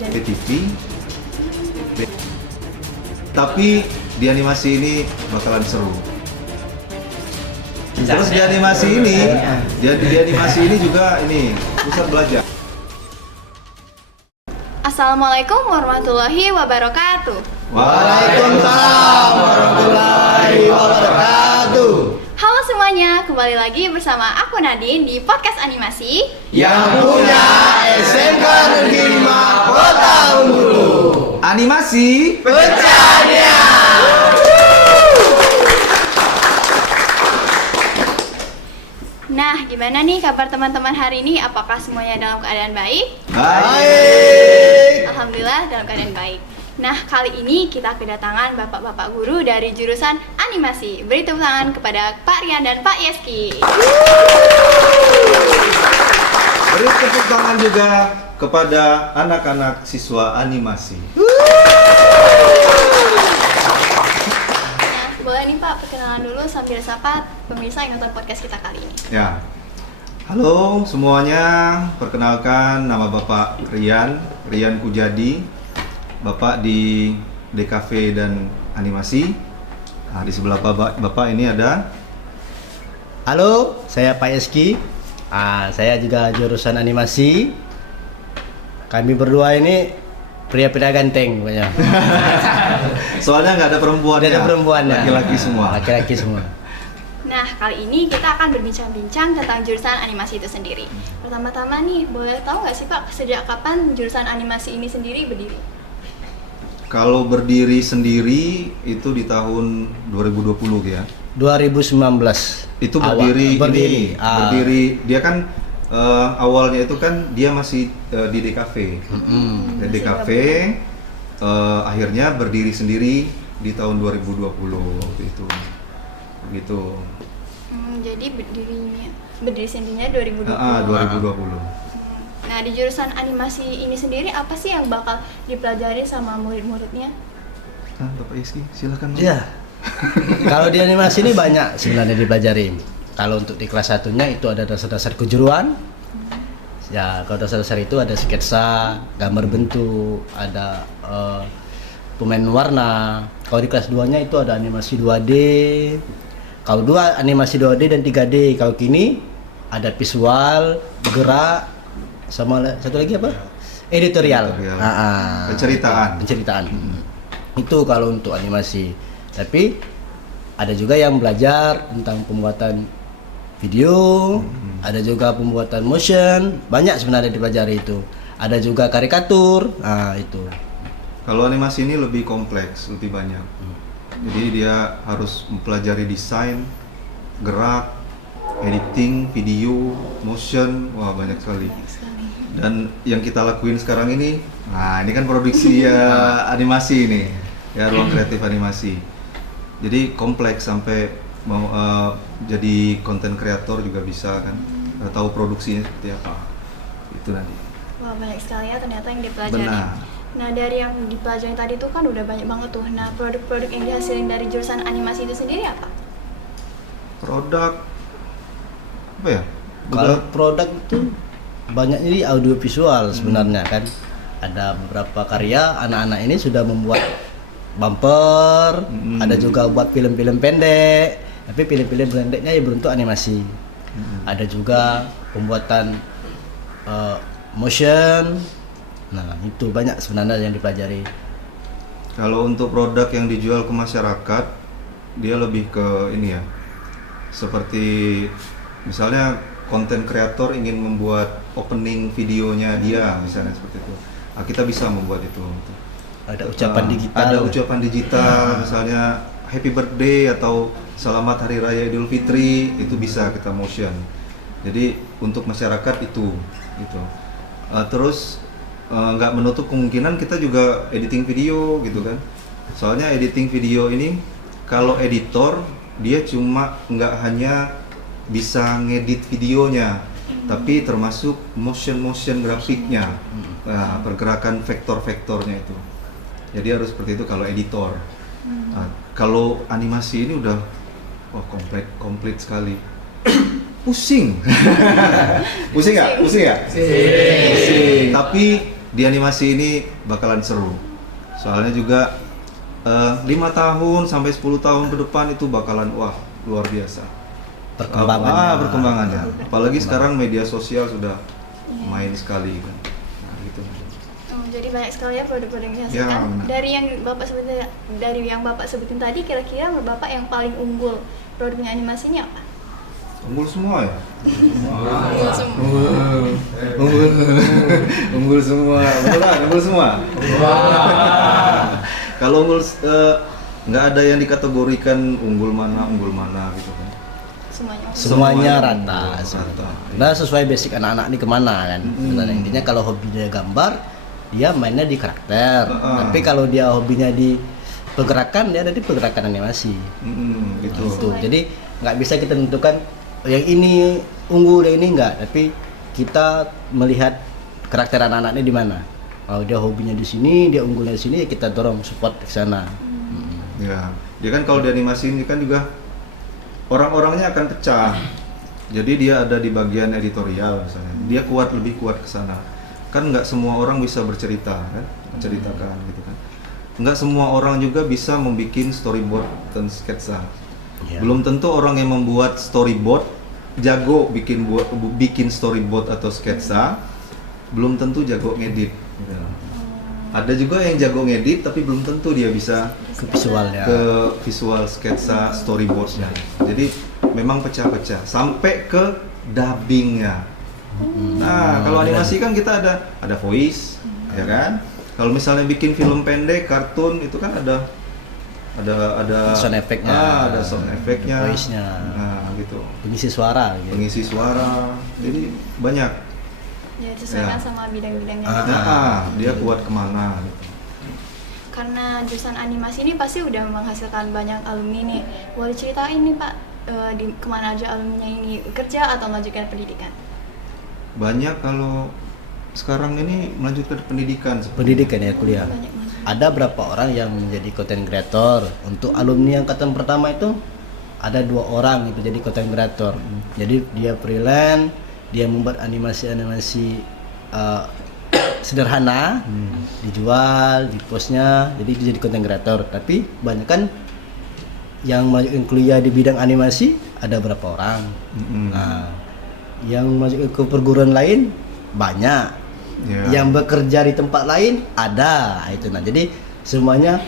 TV. Tapi di animasi ini bakalan seru. Terus di animasi ini, juga ini pusat belajar. Assalamualaikum warahmatullahi wabarakatuh. Waalaikumsalam warahmatullahi wabarakatuh. Halo semuanya, kembali lagi bersama aku Nadine di podcast animasi Yang punya SMK Negeri 5 Kota Bengkulu. Animasi Pecahnya. Nah, gimana nih kabar teman-teman hari ini? Apakah semuanya dalam keadaan baik? Baik. Alhamdulillah dalam keadaan baik. Nah, kali ini kita kedatangan bapak-bapak guru dari jurusan animasi. Beri tepuk tangan kepada Pak Rian dan Pak Yeski. Beri tepuk tangan juga kepada anak-anak siswa animasi. Nah, boleh nih Pak, perkenalan dulu sambil sapa pemirsa yang nonton podcast kita kali ini. Ya. Halo semuanya, perkenalkan nama Bapak Rian Kujadi. Bapak di DKV dan animasi. Nah, di sebelah Bapak ini ada. Halo, saya Pak Yeski. Saya juga jurusan animasi. Kami berdua ini pria-pria ganteng pokoknya. Soalnya nggak ada perempuan. Tidak ada perempuannya. Laki-laki semua. Laki-laki semua. Nah, kali ini kita akan berbincang-bincang tentang jurusan animasi itu sendiri. Pertama-tama nih, boleh tahu nggak sih Pak, sejak kapan jurusan animasi ini sendiri berdiri? Kalau berdiri sendiri itu di tahun 2020 ya. 2019. Itu berdiri. Berdiri. Dia kan awalnya itu kan dia masih di DKV. Dan DKV akhirnya berdiri sendiri di tahun 2020 waktu itu. Begitu. Jadi berdiri sendirinya 2020. 2020. Nah, di jurusan animasi ini sendiri apa sih yang bakal dipelajari sama murid-muridnya? Bapak Yeski, silakan. Iya. Kalau di animasi ini banyak sebenarnya dipelajari. Kalau untuk di kelas 1-nya itu ada dasar-dasar kejuruan. Ya, kalau dasar-dasar itu ada sketsa, gambar bentuk, ada pemain warna. Kalau di kelas 2-nya itu ada animasi 2D. Kalau animasi 2D dan 3D. Kalau kini ada visual, gerak, sama satu lagi apa? Editorial. Penceritaan. Itu kalau untuk animasi. Tapi ada juga yang belajar tentang pembuatan video, ada juga pembuatan motion, banyak sebenarnya dipelajari itu. Ada juga karikatur. Itu. Kalau animasi ini lebih kompleks, lebih banyak. Jadi dia harus mempelajari desain, gerak, editing, video, motion, wah banyak sekali. Dan yang kita lakuin sekarang ini, ini kan produksi animasi ini, ya ruang kreatif animasi. Jadi kompleks sampai mau jadi konten kreator juga bisa kan, tahu produksinya seperti apa. Itu nanti. Wah, banyak sekali ya ternyata yang dipelajari. Benar. Nah, dari yang dipelajari tadi itu kan udah banyak banget tuh. Nah, produk-produk yang dihasilin dari jurusan animasi itu sendiri apa? Produk apa ya? Kalau produk itu banyaknya di audio visual sebenarnya kan. Ada beberapa karya anak-anak ini sudah membuat bumper, ada juga buat film-film pendek. Tapi film-film pendeknya ya berbentuk animasi. Ada juga pembuatan motion. Nah, itu banyak sebenarnya yang dipelajari. Kalau untuk produk yang dijual ke masyarakat, dia lebih ke ini ya. Seperti misalnya konten kreator ingin membuat opening videonya dia, misalnya seperti itu. Kita bisa membuat itu. Ada ucapan digital. Ada ucapan digital, misalnya happy birthday atau selamat hari raya Idul Fitri, itu bisa kita motion. Jadi untuk masyarakat itu. Terus nggak menutup kemungkinan kita juga editing video gitu kan. Soalnya editing video ini kalau editor dia cuma nggak hanya bisa ngedit videonya, tapi termasuk motion grafiknya, pergerakan vektor-vektornya itu. Jadi harus seperti itu kalau editor. Kalau animasi ini udah komplit sekali. Pusing. Pusing nggak? Pusing. Tapi di animasi ini bakalan seru. Soalnya juga 5 tahun sampai 10 tahun ke depan itu bakalan wah luar biasa. Perkembangannya. Perkembangannya. Apalagi sekarang media sosial sudah main sekali kan. Nah, gitu. Oh, jadi banyak sekali ya produk-produk yang Ya, dihasilkan. benar. Dari yang Bapak sebutin tadi, kira-kira menurut Bapak yang paling unggul produknya animasi ini apa? Unggul semua ya. Unggul semua. Unggul semua. Beneran, unggul semua. Kalau unggul nggak ada yang dikategorikan unggul mana gitu kan. Semuanya. Semuanya rata. Rata. Nah sesuai basic anak-anak ini kemana kan. Sebenarnya intinya kalau hobinya gambar, dia mainnya di karakter. Tapi kalau dia hobinya di pergerakan, dia ada di pergerakan animasi. Gitu. Gitu. Jadi nggak bisa kita tentukan yang ini unggul, yang ini enggak. Tapi kita melihat karakter anak-anaknya di mana. Kalau dia hobinya di sini, dia unggulnya di sini, ya kita dorong support ke sana. Ya, dia kan kalau di animasi ini kan juga orang-orangnya akan pecah. Jadi dia ada di bagian editorial misalnya. Dia lebih kuat ke sana. Kan nggak semua orang bisa bercerita kan, menceritakan gitu kan. Nggak semua orang juga bisa membuat storyboard dan sketsa. Ya. Belum tentu orang yang membuat storyboard jago bikin storyboard atau sketsa, belum tentu jago ngedit. Gitu. Ada juga yang jago ngedit tapi belum tentu dia bisa Ke visualnya. ke visual sketsa storyboardnya. Jadi memang pecah-pecah sampai ke dubbingnya. Nah kalau animasi kan kita ada voice, ya kan? Kalau misalnya bikin film pendek, kartun itu kan ada Sound effect-nya. ada sound effect-nya, Voice-nya. nah gitu, Pengisi suara gitu. pengisi suara, jadi banyak. Ya, disesuaikan Ya. sama bidang-bidangnya. Dia kuat kemana? Gitu. Karena jurusan animasi ini pasti udah menghasilkan banyak alumni nih. Boleh ceritain nih Pak, kemana aja alumninya ini kerja atau melanjutkan pendidikan? Banyak kalau sekarang ini melanjutkan pendidikan. Pendidikan ya, kuliah. Banyak banget. Ada berapa orang yang menjadi content creator? Untuk alumni angkatan pertama itu ada 2 orang itu jadi content creator. Jadi dia freelance, dia membuat animasi-animasi sederhana, dijual di postnya, jadi dia jadi content creator. Tapi banyak kan yang masuk kuliah di bidang animasi ada berapa orang. Nah, yang masuk ke perguruan lain banyak. Ya. Yang bekerja di tempat lain ada itu. Nah jadi semuanya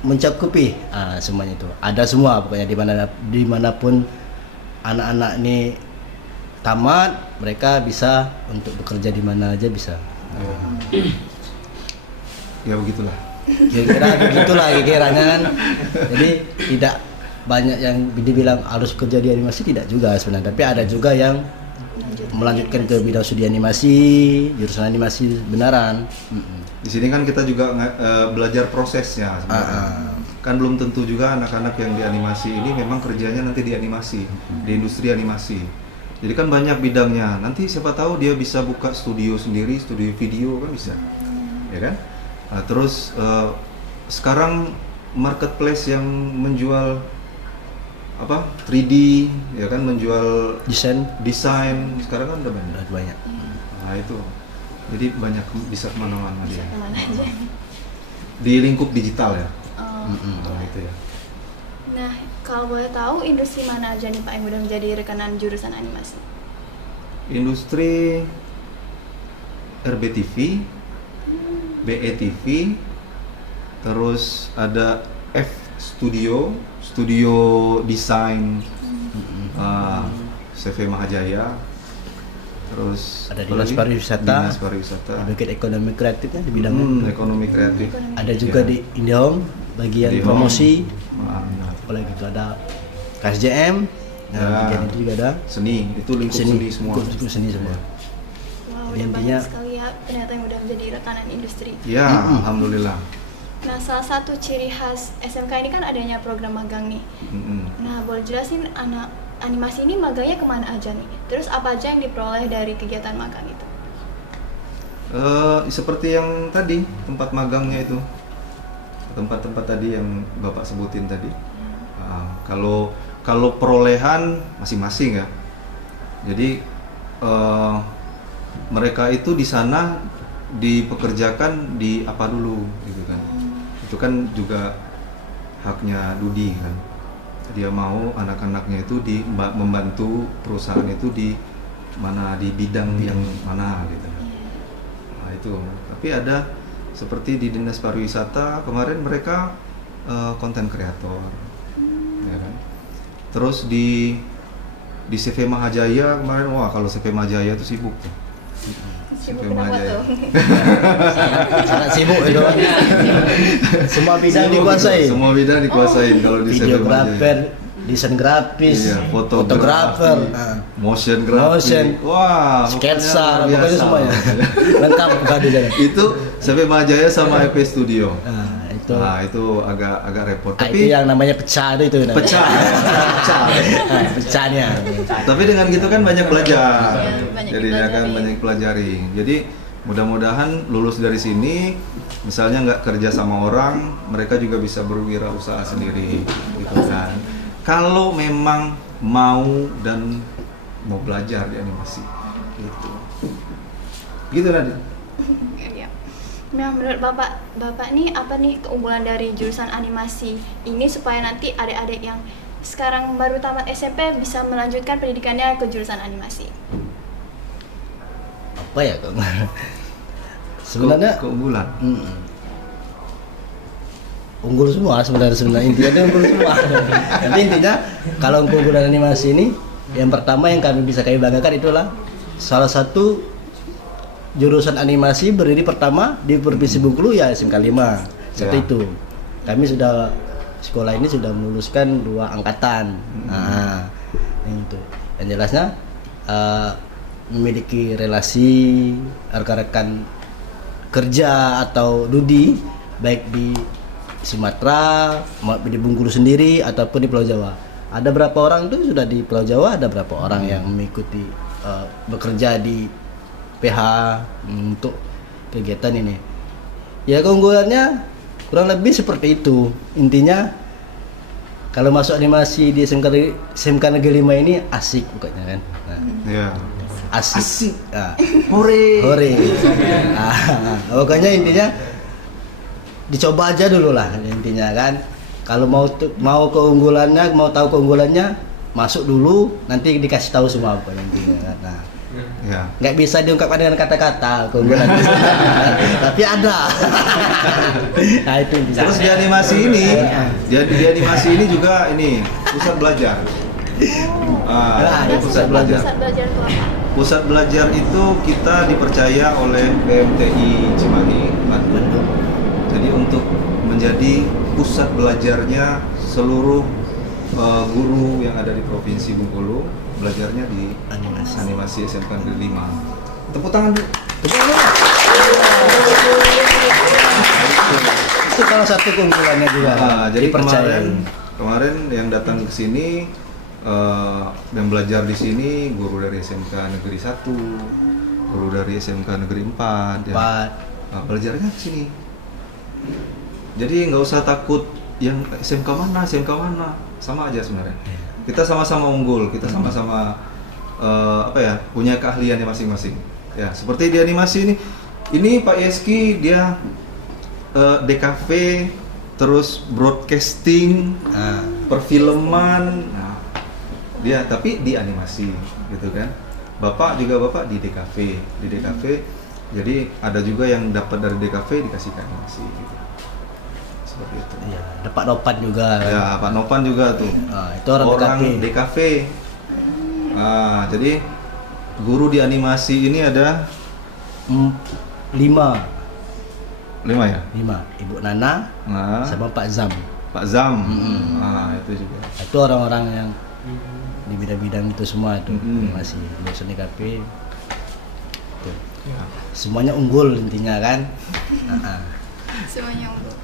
mencakupi semuanya itu ada semua pokoknya dimanapun anak-anak ini tamat, mereka bisa untuk bekerja di mana aja bisa. Ya begitulah. Kira-kira begitulah kiranya kan. Jadi tidak banyak yang dibilang harus kerja di animasi, tidak juga sebenarnya, tapi ada juga yang melanjutkan ke bidang studi animasi, jurusan animasi beneran. Di sini kan kita juga belajar prosesnya sebenarnya. Kan belum tentu juga anak-anak yang di animasi ini memang kerjanya nanti di animasi, di industri animasi. Jadi kan banyak bidangnya. Nanti siapa tahu dia bisa buka studio sendiri, studio video kan bisa, ya kan? Terus sekarang marketplace yang menjual 3D, ya kan, menjual desain sekarang kan udah banyak. Nah itu, jadi banyak bisa kemana-mana dia. Kemana aja? Di lingkup digital ya. Oh. Itu ya. Nah, kalau boleh tahu industri mana aja nih Pak yang udah menjadi rekanan jurusan animasi? Industri RBTV, BETV, terus ada F Studio desain, CV Mahajaya, terus Ada apa dinas lagi? pariwisata, Dinas pariwisata, bagian ekonomi kreatifnya di bidangnya. ekonomi kreatif. Ada juga Ya. di Indihome bagian Indihome. promosi, Nah, apalagi itu ada KSJM, Ya. bagian itu juga ada seni, itu lingkup seni semua. lingkup seni semua. Wow, Jadi udah intinya- banyak sekali ya ternyata yang udah menjadi rekanan industri. Ya, alhamdulillah. Nah, salah satu ciri khas SMK ini kan adanya program magang nih. Nah, boleh jelasin anak animasi ini magangnya kemana aja nih? Terus apa aja yang diperoleh dari kegiatan magang itu? Seperti yang tadi, tempat magangnya itu, tempat-tempat tadi yang Bapak sebutin tadi. Kalau perolehan masing-masing ya. Jadi mereka itu di sana dipekerjakan di apa dulu gitu kan. Itu kan juga haknya Dudi kan. Dia mau anak-anaknya itu membantu perusahaan itu di mana, di bidang yang mana gitu. Nah itu. Tapi ada seperti di Dinas Pariwisata kemarin mereka konten kreator, ya kan. Terus di CV Mahajaya kemarin, wah kalau CV Mahajaya itu sibuk tuh. Sibuk CV kenapa Mahajaya. tuh? Sangat sibuk itu. Semua bidang Sibuk dikuasai. gitu. Semua bidang dikuasain kalau di CV Mahajaya. Videografer, desain grafis, Iya, fotografer, motion graphic, wah, sketsa, pokoknya luar pokoknya biasa. semuanya. Lengkap bukan di sana. Itu CV Mahajaya sama EP Studio. Itu. Nah, itu agak repot. Itu Tapi yang namanya pecah itu. pecah. Pecahnya. Tapi dengan gitu kan banyak belajar. Iya, banyak Jadi ya kan dipelajari. banyak pelajari. Jadi mudah-mudahan lulus dari sini, misalnya nggak kerja sama orang, mereka juga bisa berwirausaha sendiri, gitu kan. Kalau memang mau dan mau belajar di animasi, gitu. Gitu Nadine. Iya. Nah, menurut Bapak nih apa nih keunggulan dari jurusan animasi ini supaya nanti adik-adik yang sekarang baru tamat SMP bisa melanjutkan pendidikannya ke jurusan animasi? Apa ya kok? Sebenarnya keunggulan. Unggul semua sebenarnya intinya unggul semua. Tapi intinya kalau keunggulan animasi ini yang pertama yang kami banggakan itulah salah satu jurusan animasi berdiri pertama di Provinsi Bengkulu ya SMK 5. Satu Ya. itu. Kami sudah sekolah ini sudah meluluskan 2 angkatan. Nah, itu. Yang jelasnya memiliki relasi rekan-rekan kerja atau Dudi baik di Sumatera, di Bengkulu sendiri ataupun di Pulau Jawa. Ada berapa orang tuh sudah di Pulau Jawa, ada berapa orang yang mengikuti bekerja di PH untuk kegiatan ini. Ya keunggulannya kurang lebih seperti itu. Intinya kalau masuk animasi di SMK Negeri 5 ini asik pokoknya kan. Nah, Ya. asik. Nah, Hore. pokoknya intinya dicoba aja dulu lah intinya kan. Kalau mau keunggulannya, mau tahu keunggulannya, masuk dulu nanti dikasih tahu semua apa intinya kan. Nah, Ya. nggak bisa diungkapkan dengan kata-kata keunggulan tapi ada. Nah itu intinya. Terus di animasi ini, di animasi ini juga ini pusat belajar. Nah, Ini pusat belajar. Pusat belajar itu apa? Pusat belajar itu kita dipercaya oleh PMTI Cimahi, Bandung. Jadi untuk menjadi pusat belajarnya seluruh guru yang ada di Provinsi Bengkulu, belajarnya di animasi SMK Negeri 5. Tepuk tangan, Bu. Itu salah satu keunggulannya juga. Jadi dipercaya. kemarin yang datang ke sini yang belajar di sini guru dari SMK Negeri 1, guru dari SMK Negeri 4 ya. Nah, belajarnya ke sini. Jadi nggak usah takut yang SMK mana, sama aja sebenarnya. Kita sama-sama unggul, kita sama-sama punya keahliannya masing-masing. Ya, seperti di animasi ini Pak Yeski dia DKV, terus broadcasting, perfilman, nah, dia tapi di animasi gitu kan. Bapak di DKV, jadi ada juga yang dapat dari DKV dikasih ke animasi gitu. Seperti itu. Iya, ada Pak Nopan juga. Ya, Pak Nopan juga tuh. Itu orang DKV. Nah, jadi guru di animasi ini ada 5 ya? Ibu Nana Nah, sama Pak Zam. Pak Zam. Nah, itu juga. Itu orang-orang yang di bidang-bidang itu semua itu animasi lulusan DKP. Tuh. Ya. Semuanya unggul intinya kan. Semuanya unggul.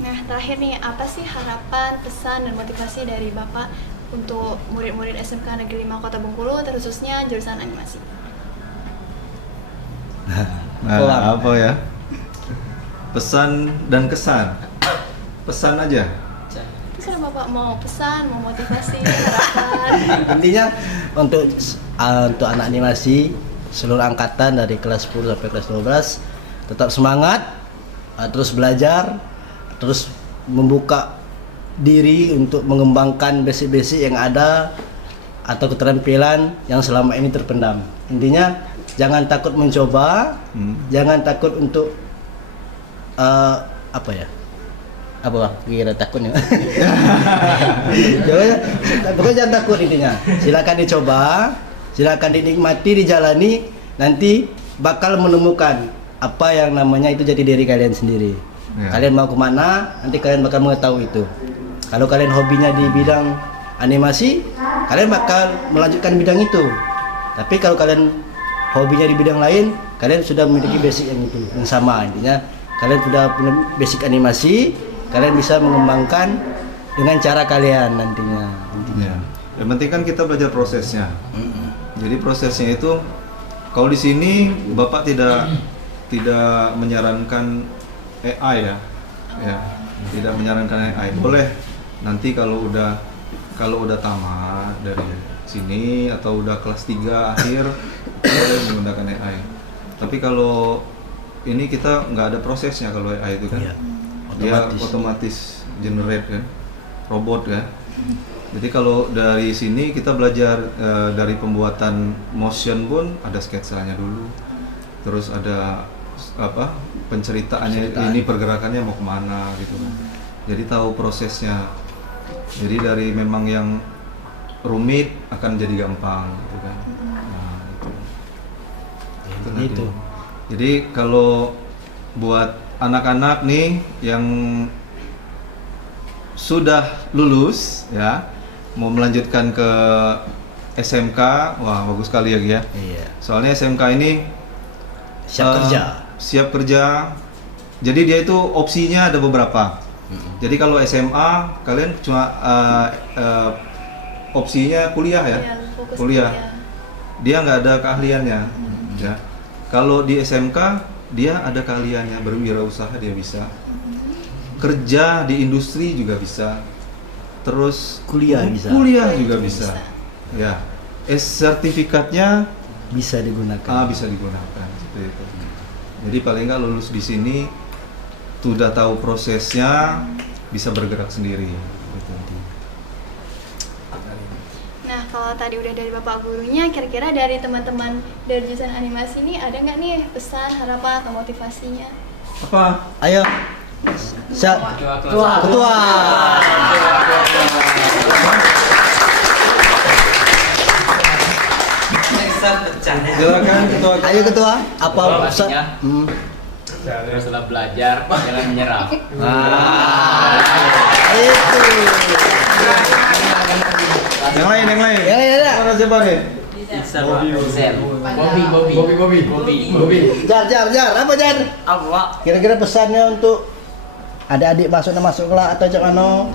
Nah, terakhir nih, apa sih harapan, pesan, dan motivasi dari Bapak untuk murid-murid SMK Negeri 5 Kota Bengkulu, terkhususnya jurusan animasi? Nah, apa ya? Pesan dan kesan. Pesan aja. Terserah Bapak mau pesan, mau motivasi, harapan. Intinya untuk anak animasi seluruh angkatan dari kelas 10 sampai kelas 12 tetap semangat, terus belajar, terus membuka diri untuk mengembangkan basic-basic yang ada atau keterampilan yang selama ini terpendam. Intinya jangan takut mencoba, jangan takut untuk apa ya? Apa Bang? Kira takutnya. Pokoknya jangan takut intinya. Silakan dicoba, silakan dinikmati, dijalani, nanti bakal menemukan apa yang namanya itu jadi diri kalian sendiri. Ya. Kalian mau kemana, nanti kalian bakal mengetahui itu. Kalau kalian hobinya di bidang animasi, kalian bakal melanjutkan bidang itu. Tapi kalau kalian hobinya di bidang lain, kalian sudah memiliki basic yang itu, yang sama. Intinya kalian sudah punya basic animasi, kalian bisa mengembangkan dengan cara kalian nantinya. Ya. Yang penting kan kita belajar prosesnya. Jadi prosesnya itu, kalau di sini Bapak tidak menyarankan AI ya, tidak menyarankan AI. Boleh nanti kalau udah tamat dari sini atau udah kelas 3 akhir boleh menggunakan AI. Tapi kalau ini kita nggak ada prosesnya kalau AI itu kan. Iya. Dia otomatis generate kan, robot kan. Jadi kalau dari sini kita belajar dari pembuatan motion pun ada sketsanya dulu, terus ada penceritaannya, ini pergerakannya mau kemana gitu kan. Jadi tahu prosesnya. Jadi dari memang yang rumit akan jadi gampang gitu kan. Nah, itu. Jadi kalau buat anak-anak nih yang sudah lulus ya, mau melanjutkan ke SMK, wah bagus sekali ya Gi ya. Iya. Soalnya SMK ini siap kerja. Jadi dia itu opsinya ada beberapa. Jadi kalau SMA kalian cuma opsinya kuliah ya, fokus kuliah. Dia nggak ada keahliannya. Ya. Kalau di SMK dia ada keahliannya, berwirausaha dia bisa, kerja di industri juga bisa, terus Kuliah bisa. Kuliah juga bisa. Ya, sertifikatnya Bisa digunakan. bisa digunakan seperti itu. Jadi paling nggak lulus di sini sudah tahu prosesnya, bisa bergerak sendiri. Gitu. Nah, kalau tadi udah dari Bapak gurunya, kira-kira dari teman-teman dari jurusan animasi ini ada nggak nih pesan, harapan, atau motivasinya? Apa? Ayo. Ketua. Silakan ketua. Ayo ketua. Apa pesan? Setelah belajar, jangan menyerah. Itu. Yang lain. Ya. Mana siapa nih? Bobby. Jar. Apa Jar? Apa? Kira-kira pesannya untuk adik-adik masuk kelas atau cak mano?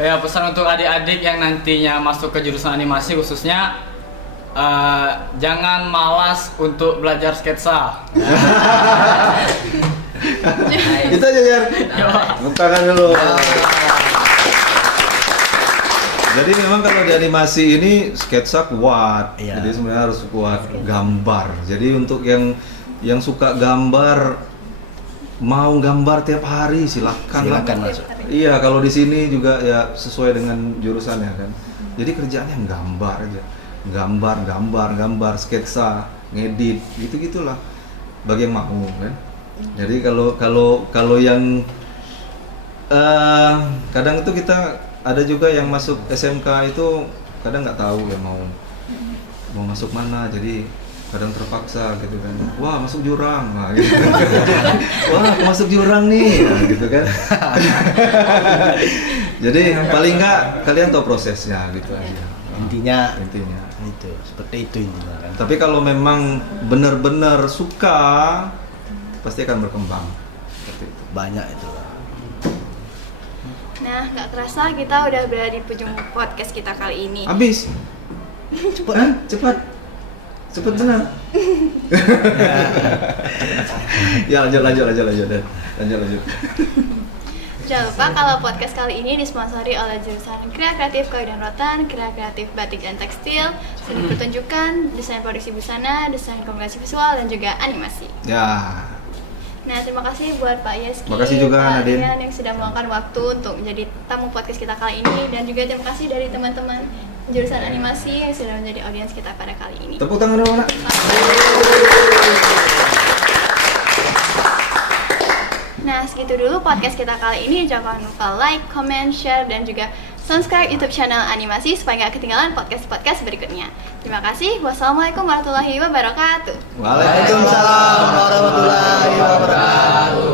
Ya, pesan untuk adik-adik yang nantinya masuk ke jurusan animasi khususnya, jangan malas untuk belajar sketsa. Itu aja Jar. Tepuk tangan dulu. Jadi memang kalau di animasi ini sketsa kuat. Iya. Jadi sebenarnya harus kuat gambar. Jadi untuk yang suka gambar, mau gambar tiap hari silakan masuk. Iya, kalau di sini juga ya sesuai dengan jurusannya kan. Jadi kerjaannya gambar aja. Gambar, sketsa, ngedit, gitu-gitulah. Bagi yang mau kan. Jadi kalau yang kadang itu kita ada juga yang masuk SMK itu kadang nggak tahu ya mau masuk mana, jadi kadang terpaksa gitu kan. Wah, masuk jurang, nah, gitu. Wah, masuk jurang nih, nah, gitu kan. Jadi paling nggak kalian tahu prosesnya gitu aja. Intinya Intinya. itu seperti itu intinya kan. Tapi kalau memang benar-benar suka, pasti akan berkembang. Seperti itu. Banyak itu. Nah, nggak kerasa kita udah berada di penghujung podcast kita kali ini. Habis. Cepat. Cepet benar. Ya lanjut. Jangan lupa kalau podcast kali ini disponsori oleh jurusan Krea Kreatif Kayu dan Rotan, Krea Kreatif Batik dan Tekstil, Seni Pertunjukan, Desain Produksi Busana, Desain Komunikasi Visual, dan juga Animasi. Ya. Nah, terima kasih buat Pak Yeski, Terima kasih juga, Pak Nadine, Rian yang sudah meluangkan waktu untuk menjadi tamu podcast kita kali ini, dan juga terima kasih dari teman-teman jurusan animasi yang sudah menjadi audiens kita pada kali ini. Tepuk tangan dulu, Nak. Nah, segitu dulu podcast kita kali ini. Jangan lupa like, comment, share, dan juga subscribe YouTube channel Animasi supaya nggak ketinggalan podcast-podcast berikutnya. Terima kasih. Wassalamualaikum warahmatullahi wabarakatuh. Waalaikumsalam warahmatullahi wabarakatuh.